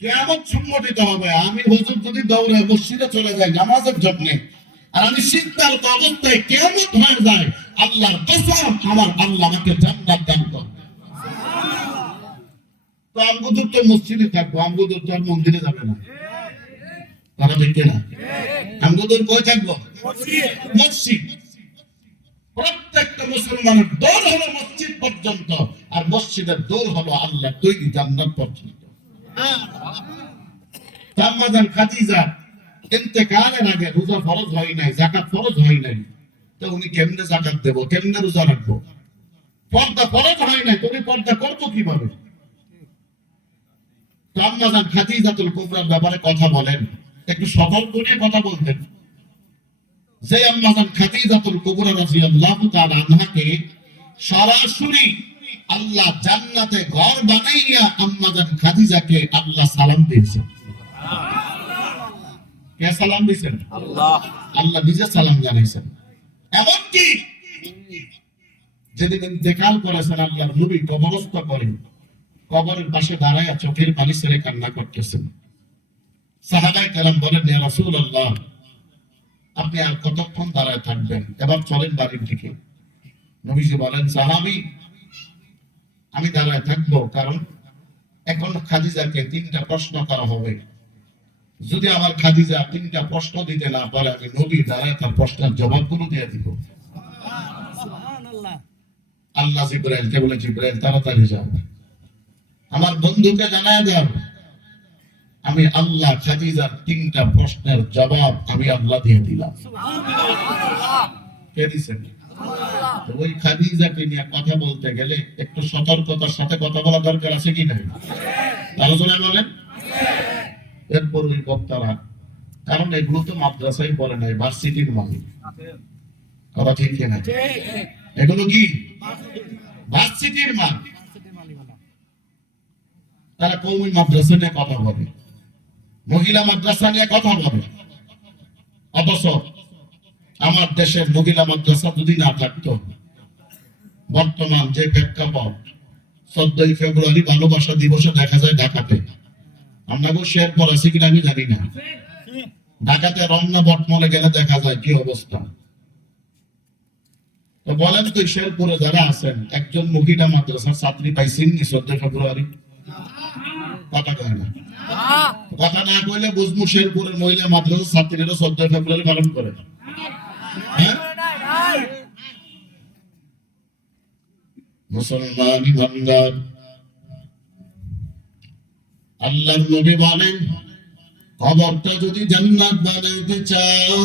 কিয়ামত সংঘটিত হবে। আমি হুজুর যদি দৌড়ে মসজিদে চলে যাই নামাজের জন্য, আর আমি শীতকাল অবস্থায় কিয়ামত হয়ে যায়, আল্লাহর কসম আমার আল্লাহ আমাকে জান্নাত দান করবে। তো আমগুদুর তো মসজিদে থাকবো, আমগুদুর তো আর মন্দিরে যাবে না। তারা দেখে না আমগুদুর কই থাকবো? মসজিদ। প্রত্যেকটা মুসলমানের দৌড় হলো মসজিদ পর্যন্ত, আর মসজিদের দৌড় হলো আল্লাহ তৈরি জান্নাত পর্যন্ত। আম্মাজান খাদিজা ইন্তেকালের আগে রোজা ফরজ হয় নাই, যাকাত ফরজ হয় নাই, তো উনি কেমনে যাকাত দেব, কেমনে রোজা রাখবো? পর্দা ফরজ হয় নাই, তুমি পর্দা করবো কিভাবে? তো আম্মাজান খাদিজাতুল কুবরার ব্যাপারে কথা বলেন, একটু সতর্ক করে কথা বলতেন। যে আম্মাজান খাদিজাতুল কুবরা রাদিয়াল্লাহু তাআলা আনহাকে সরাসরি আল্লাহ জান্নাতে ঘর বানাইয়া আম্মাজান খাদিজাকে আল্লাহ সালাম দিয়েছেন। কে সালাম দিয়েছেন? আল্লাহ। আল্লাহ নিজে সালাম জানাইছেন। এমনকি যেদিন ইন্তেকাল করেছেন আল্লাহর নবী কবরস্থ করেন, কবরের পাশে দাঁড়ায় চোখের পানি ছেড়ে কান্না করতেছেন। সাহাবায়ে কেরাম বলেন, ইয়া রাসূলুল্লাহ, আপনি আর কতক্ষণ দাঁড়ায় থাকবেন? এবার চলেন বাড়ির দিকে। নবীজি বলেন, সাহাবী, আমি দাঁড়ায় থাকবো, কারণ এখন খাদিজাকে 3টা প্রশ্ন করা হবে। যদি আমার খাদিজা 3টা প্রশ্ন দিতে না পারে, আমি নবী দাঁড়ায় তার প্রশ্নের জবাবগুলো দিয়ে দিব। আল্লাহ জিবরাইলকে বলে, জিবরাইল তাড়াতাড়ি যাও, আমার বন্ধুকে জানায় দাও আমি আল্লাহ খাদিজার 3টা প্রশ্নের জবাব আমি আল্লাহ দিয়ে দিলাম। কে দিছেন? ওই খাদিজাকে নিয়ে কথা বলতে গেলে একটু সতর্কতার সাথে কথা বলা দরকার আছে কি নাই? আলোচনা বলেন। এরপর ওই বক্তারা, কারণ এগুলো তো মাদ্রাসায় পড়ে নাই, ভার্সিটির মানুষ, কথা ঠিক কিনা? এগুলো কি ভার্সিটির মানুষ, তারা কওমি মাদ্রাসা নিয়ে কথা বলে, মহিলা মাদ্রাসা নিয়ে কথা বলে। অথচ আমার দেশের মহিলা মাদ্রাসা যদি না থাকতো, বর্তমান যে প্রেক্ষাপট, 14ই ফেব্রুয়ারি ভালোবাসা দিবসে দেখা যায় ঢাকাতে, আমরা শেয়ার পর আছে কিনা আমি জানি না, ঢাকাতে রমনা বটমলে গেলে দেখা যায় কি অবস্থা। তো বলেন তো, শেরপুরে যারা আছেন, একজন মহিলা মাদ্রাসার ছাত্রী পাইছেন 14 ফেব্রুয়ারি? কথা কয় না। কথা না কইলে বুঝবো শেরপুরের মহিলা মাদ্রাসার ছাত্রীরা 14 ফেব্রুয়ারি পালন করে। মুসলমান ইমানদার, আল্লাহর নবী বলেন, কবরটা যদি জান্নাত বানাইতে চাও